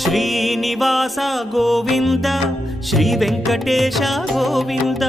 శ్రీనివాస గోవింద శ్రీ వెంకటేశ గోవింద.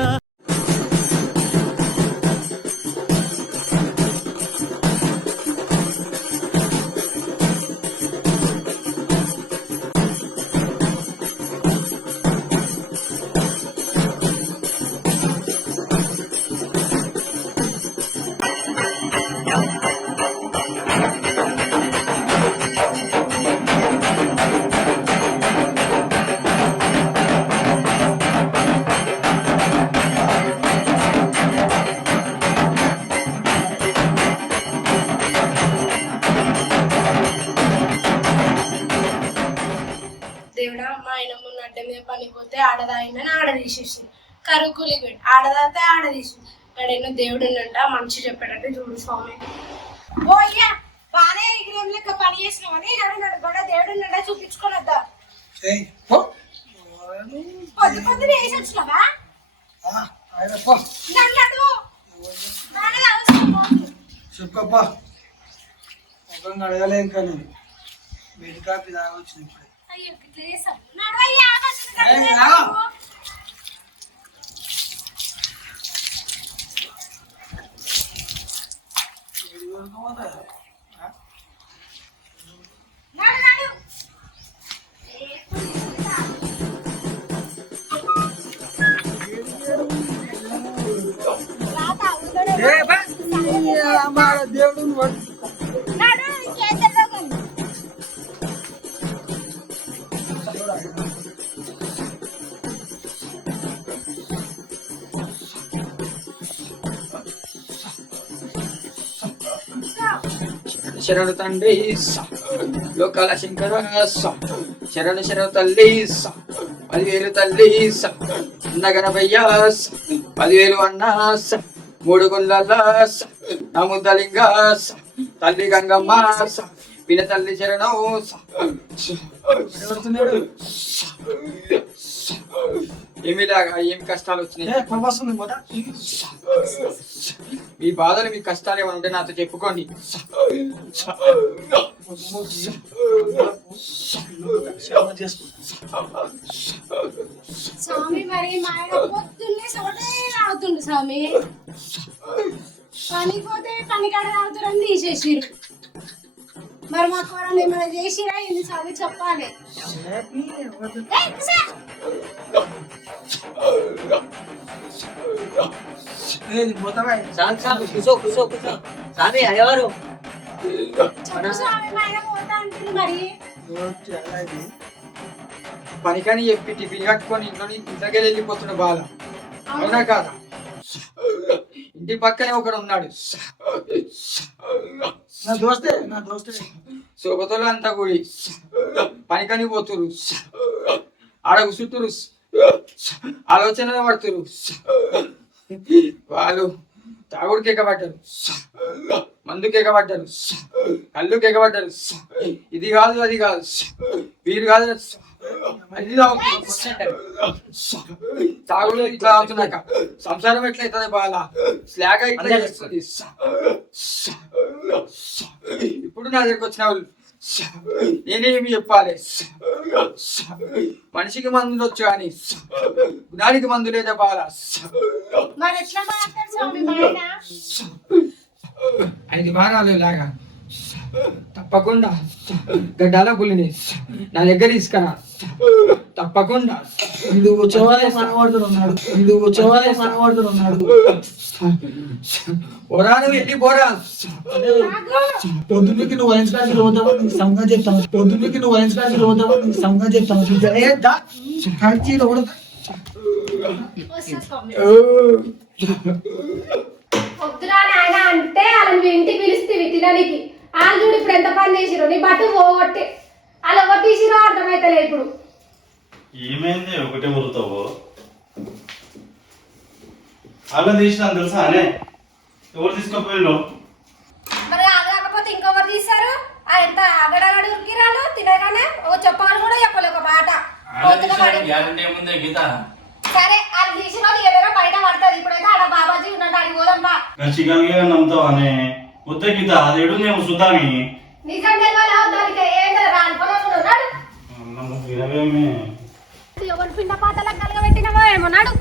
దేవుడా మా ఆయన మొన్న అడ్డ మీద పనిపోతే ఆడదాయిందని ఆడదీసేసి కరువు కూలి పెట్టి ఆడదాతే ఆడదీసి ఆడేనో దేవుడు ఉన్నంట మంచి చెప్పేటట్టు చూడు స్వామి. ఓ అయ్యా బానే విగ్రహం లెక్క పని చేసినామని నడు కూడా దేవుడు ఉన్నంట చూపించుకొని వద్దా. పొద్దు పొద్దున వేసి వచ్చినావా చెప్పబ్బా ముఖంగా అడగలే ఇంకా నేను వేడి కాపీ తాగొచ్చిన ఇప్పుడు. దేవుడు శరణు తండ్రి లోకాల శంకర శరణు శరణు తల్లి 10,000 తల్లి అన్నగనభయ్య 10,000 అన్న 3 గుండల నముదలింగ తల్లి గంగమ్మ పిన తల్లి శరణం. ఏమిలాగా ఏమి కష్టాలు వచ్చినాయి? మీ బాధలు మీ కష్టాలు ఏమైనా ఉంటే నాతో చెప్పుకోండి. స్వామి మరి మా ఆయన పొద్దున్నే సోటే తాగుతుండు స్వామి. పనిపోతే పనికాడ తాగుతారని తీసేసిరు. మరి మా కూరలు ఏమైనా చేసిరా ఎన్ని స్వామి చెప్పాలి. పనికని చెప్పి టిఫిన్ కట్టుకొని ఇంట్లోకి వెళ్ళిపోతున్న బాల అవునా కాదా? ఇంటి పక్కనే ఒకడు ఉన్నాడు నా దోస్తే సోబతోళ్ళు అంతా కూడి పనికని పోతురు, ఆడ కూసుతురు, ఆలోచన పడుతురు. వాళ్ళు తాగుడికి ఎగబడ్డారు, మందుకి ఎగబడ్డారు, కళ్ళుకి ఎగబడ్డారు. ఇది కాదు అది కాదు వీరు కాదు తాగుడు ఇట్లా అవుతున్నాక సంసారం ఎట్లయితుంది బాల స్లాగ్ ఇట్లా చేస్తుంది. ఇప్పుడు నా దగ్గరకు వచ్చిన వాళ్ళు నేనేమి చెప్పాలి? మనిషికి మందులు వచ్చు కానీ గుణానికి మందు లేదా బాల. 5 వారాలు ఇలాగా తప్పకుండా గడ్డాల పులిని నా దగ్గర తీసుకురా. తప్పకుండా పోరా నువ్వు వెళ్ళి పోరా. పొద్దున్నకి నువ్వు వైన్స్ క్లాసులు పోతావా నీకు సంగతి చెప్తాను. పొద్దున్నకి నువ్వు వైన్స్ క్లాసులు పోతావా నీకు సంగతి చెప్తాను. పొద్దురా నాయన అంటే వాళ్ళని ఇంటికి పిలిస్తే తినడానికి వాళ్ళు చూడు ఇప్పుడు ఎంత పని చేసిరు. నీ బట్టు పోగొట్టి వాళ్ళు ఎవరు తీసిరో అర్థమైతలే. ఇప్పుడు ఏమైంది ఒకటే మురుతావు? అలా తీసినా తెలుసా అనే ఎవరు తీసుకోపోయిలో? మరి అది కాకపోతే ఇంకెవరు తీస్తారు? ఎంత అగడగడు ఉరికిరాలు తినగానే ఓ చెప్పాలి కూడా చెప్పలేక మాట. సరే వాళ్ళు తీసిన వాళ్ళు ఎవరో బయట పడుతుంది. ఇప్పుడైతే ఆడ బాబాజీ ఉన్నాడు, అడిగి పోదాంపా. నమ్ముతావు అనే ముద్ద గీత అది ఎడు మేము చూద్దామి. నిజం తెలియాలి దానికి ఏం రానుకోలేదు. అయినవేమి ఎవరి పిండ పాటలకు కలగబెట్టినవో ఏమో నాడు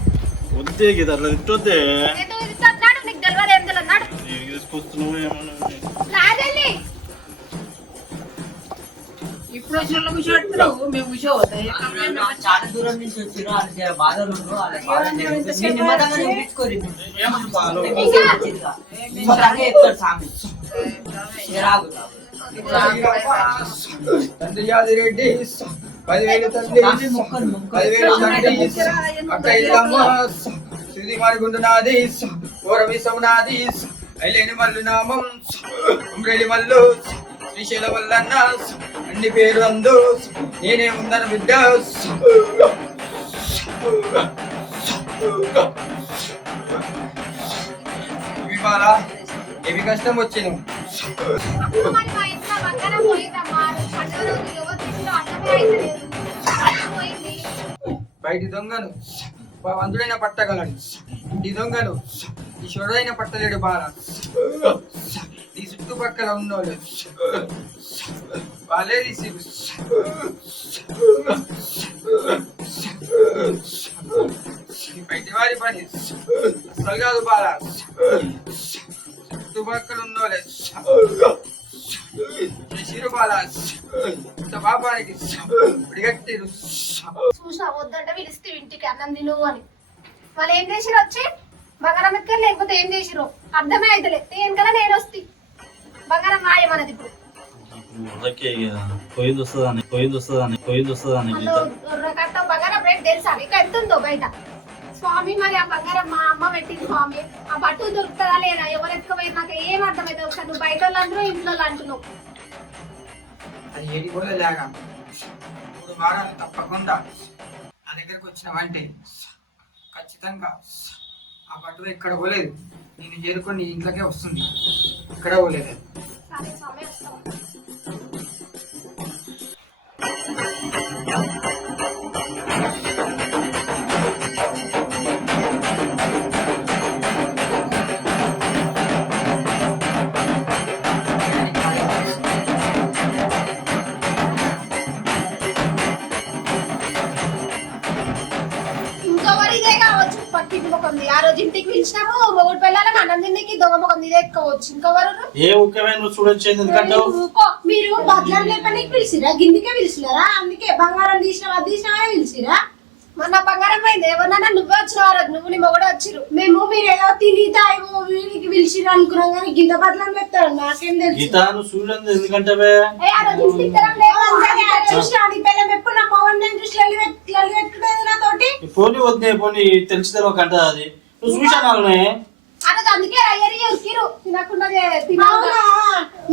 వద్దే గీత అట్లా తిట్టొద్దే ఎందుకు తిట్టొద్దాడు? నీకు తెలియదు ఏం తెలియదు నాడు. తీసుకొస్తున్నావు ఏమన్నా నాదెల్లి ఇప్పుడు వచ్చిన కూర్చోబెడుతున్నావు మేము కూర్చోవద్దా? చాలా దూరం నుంచి వచ్చారు వాళ్ళు జర బాధలు ఉండరు వాళ్ళ బాధలు తెలియదు. మీరు నిమ్మదంగా చూపించుకోరు చెప్తాడు స్వామి చిరాకు తండ్రి యాదిరెడ్డి 10,000 తండ్రి 10,000 తండ్రి అక్క ఇల్లమ్మ సుది మరుగుండు నాది ఓర విషం నాది ఐలేని మల్లు నామం ఉమ్రెలి మల్లు శ్రీశైల వల్లన్న అన్ని పేరు అందు నేనే ఉందన బిడ్డ ఇవి బాలా ఏమి కష్టం వచ్చింది అప్పుడు మరి మా ఇంట్లో బంగారం పోయిందమ్మా. పండుగ రోజు ఎవరు తింటారో అర్థమే అయితలేదు. పోయింది. బయటి దొంగను వంతుడైన పట్టగలడు, ఈ దొంగను ఈ షొడైన పట్టలేడు బాల. నీ చుట్టుపక్కల ఉన్నోళ్ళు వాళ్ళే తీసి బయటి వారి పని అసలు కాదు బాల. చుట్టుపక్కల ఉన్నోళ్ళే చేసిరు బాల. ఇంత పాపానికి విడిగట్టిరు. చూసా వద్దంటే పిలిస్తే ఇంటికి అన్నం తిను అని. వాళ్ళు ఏం చేసిరు వచ్చి బంగారం ఎత్తుకొని లేకపోతే ఏం చేసిరు అర్థమే అయితలే. దేనికన్నా నేను వస్తి బంగారం మాయమన్నది. ఇప్పుడు కట్ట బంగారం రేట్ తెలుసా నీకు ఎంత ఉందో బయట? స్వామి మరి ఆ బంగారం మా అమ్మ పెట్టింది స్వామి. ఆ బట్టు దొరుకుతుందా లేదా ఎవరు ఎత్తుకుపోయి నాకు ఏం అర్థమైతే ఒకసారి నువ్వు బయట వాళ్ళందరూ ఇంట్లో అంటున్నావు. అది ఏది కూడా లేక 3 వారాలు తప్పకుండా నా దగ్గరకు వచ్చినవంటే ఖచ్చితంగా ఆ బట్టు ఎక్కడ పోలేదు. నేను చేరుకొని నీ ఇంట్లోకే వస్తుంది, ఇక్కడ పోలేదు. సరే స్వామి వస్తాం. ఆ రోజు ఇంటికి పిలిచినాము మొగుడు పిల్లలని అన్నం తిండికి దొంగ ముఖం మీద ఎక్కోవచ్చు. ఇంకెవరు ఏ ఊకమే నువ్వు చూడొచ్చు ఎందుకంటే మీరు బద్లం లేపనికి పిలిచిరా? గిందికే పిలిచినారా? అందుకే బంగారం తీసినా అది తీసినా పిలిచిరా? మొన్న బంగారం పోయింది ఎవరన్నా నువ్వే వచ్చినావు. ఆ రోజు నువ్వు నీ మొగుడు వచ్చిరు. మేము మీరు ఏదో తిని తాగు వీరికి పిలిచిరు అనుకున్నాం కానీ గింద బద్లం చెప్తారు. నాకేం తెలుసు? గీత నువ్వు చూడండి ఎందుకంటే ఆ రోజు ఇంటికి చూసినా నీ పిల్లలు ఎప్పుడు నా పవన్ నేను చూసి పెట్టుకునేది నాతోటి. పోనీ వద్దే పోనీ తెలిసి తెలియకంట అది నువ్వు చూసాను. అన్నది అందుకే అయ్యరి ఉరికిరు తినకుండా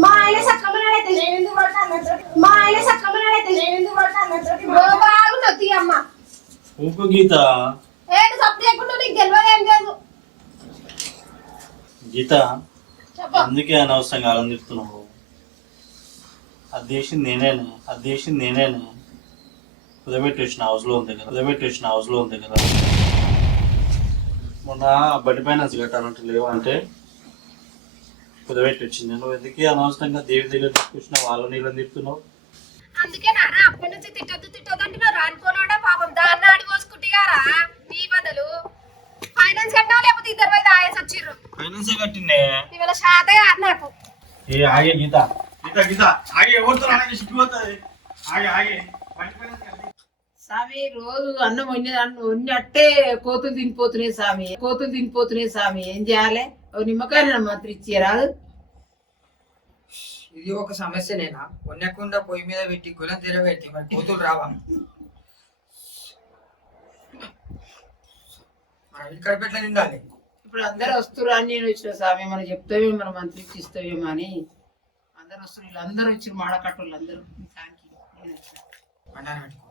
మా ఆయన సక్కమన్నాడైతే నేను ఎందుకు పడతాను? మా ఆయన సక్కమన్నాడైతే నేను ఎందుకు పడతాను? బాగున్నావు తీ అమ్మ. ఊపు గీత ఏంటి సప్పు చేయకుండా నీకు తెలియదు ఏం లేదు. గీత అందుకే అనవసరంగా ఆనందిస్తున్నావు. అది చేసింది నేనేనే కుదబెట్టి వచ్చిన హౌస్లో ఉంది కదా మొన్న బడ్డీ ఫైనాన్స్ కట్టాలంటే లేవంటే కుదబెట్టి వచ్చింది. నువ్వు ఎందుకే అనవసరంగా దేవి దగ్గర తీసుకొచ్చిన వాళ్ళ నీళ్ళని తిప్పుతున్నావు. అందుకే నారా అప్పటి నుంచి తిట్టొద్దు అంటే నువ్వు రానుకోనాడా పాపం దాన్ని ఆడి పోసుకుంటారా నీ బదులు ఫైనాన్స్ కట్టావు లేకపోతే 2 మంది ఆయస్ వచ్చిర్రు. ఫైనాన్సే కట్టిండే ఇవాళ శాతే కాదు నాకు. ఏ ఆగే గీత ఆగే ఎవరితో సిగ్గిపోతుంది. ఆగే స్వామి రోజు అన్నం వండినట్టే కోతులు తినిపోతున్నాయి స్వామి. ఏం చేయాలి? నిమ్మకాయలు మాత్రం ఇచ్చేరాదు. ఇది ఒక సమస్యనేనా? కొనకుండా పొయ్యి మీద పెట్టి కులం తెరబెట్టి మరి కోతులు రావా? మరి ఇక్కడ పెట్ల నిండాలి. ఇప్పుడు అందరు వస్తురు అని నేను వచ్చిన స్వామి. మనం చెప్తావేమో మనం మంత్రికి ఇస్తావేమో అని అందరు వస్తున్నారు. వీళ్ళందరూ వచ్చి మాడకట్టోళ్ళు అందరూ బండారం పెట్టుకో.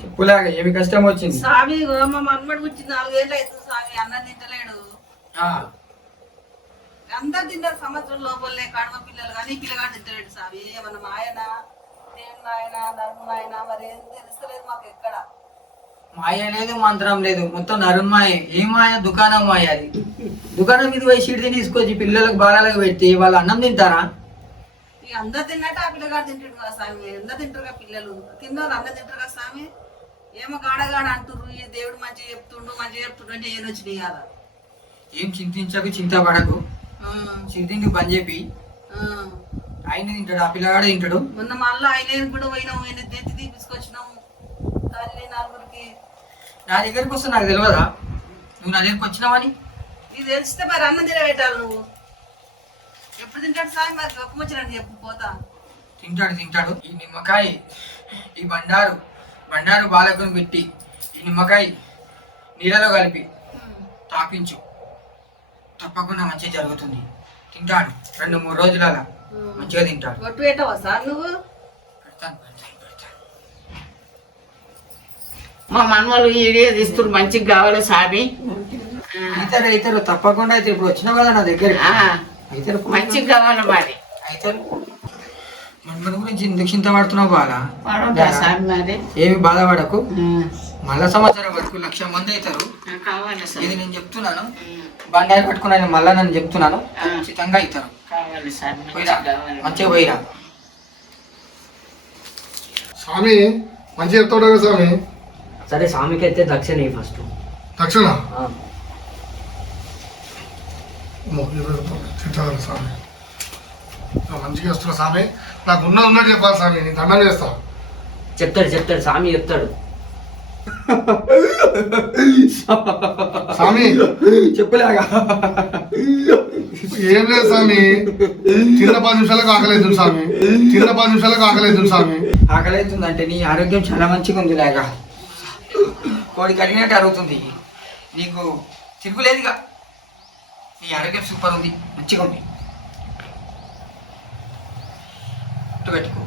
చెప్పులాగా ఏమి కష్టం వచ్చింది స్వామి? మా మన్మడి వచ్చి 4 ఏళ్ళు అవుతుంది స్వామి. అన్నం తింటలేడు. అందరు తింటారు సంవత్సరం లోపలే. కడమ పిల్లలు కానీ పిల్లగాడు తింటలేడు స్వామి. ఏమన్నా ఆయన దేవుని ఆయన నడుము ఆయన మరి ఏం తెలుస్తలేదు మాకు ఎక్కడ. మాయ లేదు మంత్రం లేదు, మొత్తం నరుమాయ. ఏ మాయ? దుకాణం మాయ. అది దుకాణం మీద పోయి షీట్ తీసుకొచ్చి పిల్లలకు బాగాలకు పెట్టి వాళ్ళు అన్నం తింటారా? ఇక అందరు తిన్నట్టు ఆ పిల్లగాడు తింటాడు కదా స్వామి. అందరు తింటారు కదా పిల్లలు, తిన్నోళ్ళు అందరు తింటారు కదా స్వామి. ఏమో గాడగాడ అంటుర్రు, ఈ దేవుడు మంచిగా చెప్తుండు అంటే ఏం వచ్చినాయి కదా. ఏం చింతించకు, చింతపడకు. చింతించి పని చెప్పి ఆయన తింటాడు, ఆ పిల్లగాడు తింటాడు. మొన్న మళ్ళీ ఆయన కూడా పోయినాము, దెత్తి తీపించుకొచ్చినాము తల్లి నలుగురికి. నా దగ్గరికి వస్తే నాకు తెలియదా నువ్వు నా దగ్గరికి వచ్చినావని? నీకు తెలిస్తే మరి అన్నం తినబెట్టాలి నువ్వు. ఎప్పుడు తింటాడు స్వామి? మరి ఒక్క వచ్చినట్టు చెప్పు పోతా. తింటాడు. ఈ నిమ్మకాయ, ఈ బండారు బాలకుని పెట్టి ఈ నిమ్మకాయ నీళ్ళలో కలిపి తాపించు, తప్పకుండా మంచిగా జరుగుతుంది. తింటాడు 2-3 రోజులలో మంచిగా తింటాడు. ఒట్టు పెట్టవా సార్ నువ్వు? పెడతాను. మా మనవాళ్ళు వీడియో తీస్తున్నారు, మంచిగా కావాలి స్వామి. అవుతారు తప్పకుండా. అయితే ఇప్పుడు వచ్చినావు కదా నా దగ్గర, అవుతారు మంచిగా కావాలి మరి. అవుతారు. మన గురించి ఎందుకు చింత పడుతున్నావు బాగా? స్వామి మరి ఏమి బాధపడకు. మళ్ళా సంవత్సరం వరకు 1,00,000 మంది అవుతారు. కావాలి ఇది స్వామి, నేను చెప్తున్నాను. బండారు పట్టుకున్నాను మళ్ళా నన్ను చెప్తున్నాను, ఖచ్చితంగా అవుతారు. కావాలి స్వామి, పోయిరా, కావాలి. మంచిగా పోయిరా. స్వామి మంచిగా చెప్తాడు కదా స్వామి. సరే స్వామికి అయితే దక్షిణ ఫస్ట్. దక్షిణ తింటాను స్వామి. మంచిగా వస్తున్నా స్వామి. నాకు ఉన్నట్టు చెప్పాలి స్వామి, నేను దండం చేస్తా. చెప్తాడు స్వామి చెప్తాడు. స్వామి చెప్పులేగా ఏం లేదు స్వామి, తిన్న 10 నిమిషాలకు ఆకలేదు స్వామి. ఆకలి అవుతుందంటే నీ ఆరోగ్యం చాలా మంచిగా ఉంది. లేక కోడి కడిగినట్టు అరుగుతుంది. నీకు తిరుగులేదుగా. నీ ఆరోగ్యం సూపర్ ఉంది, మంచిగా ఉంది. పెట్టుకో.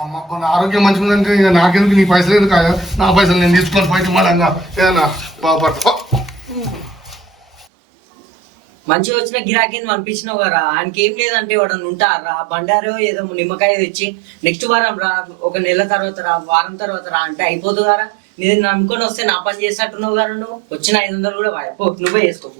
అమ్మ నా ఆరోగ్యం మంచిగా ఉందంటే ఇక నాకెందుకు, నీ పైసలు ఎందుకు? నా పైసలు నేను తీసుకొని పోయి మళ్ళీ ఏదన్నా బాగుపడతా. మంచిగా వచ్చిన గిరాకీని పంపించినావు కదా, ఆయనకి ఏం లేదంటే వాడు ఉంటారా? బండారో ఏదో నిమ్మకాయ తెచ్చి నెక్స్ట్ వారం రా, ఒక నెల తర్వాత రా, వారం తర్వాత రా అంటే అయిపోతుంది కదా. నేను నమ్ముకొని వస్తే నా పని చేసినట్టున్నావు కదా. నువ్వు వచ్చిన 500 కూడా పో, నువ్వే చేసుకో.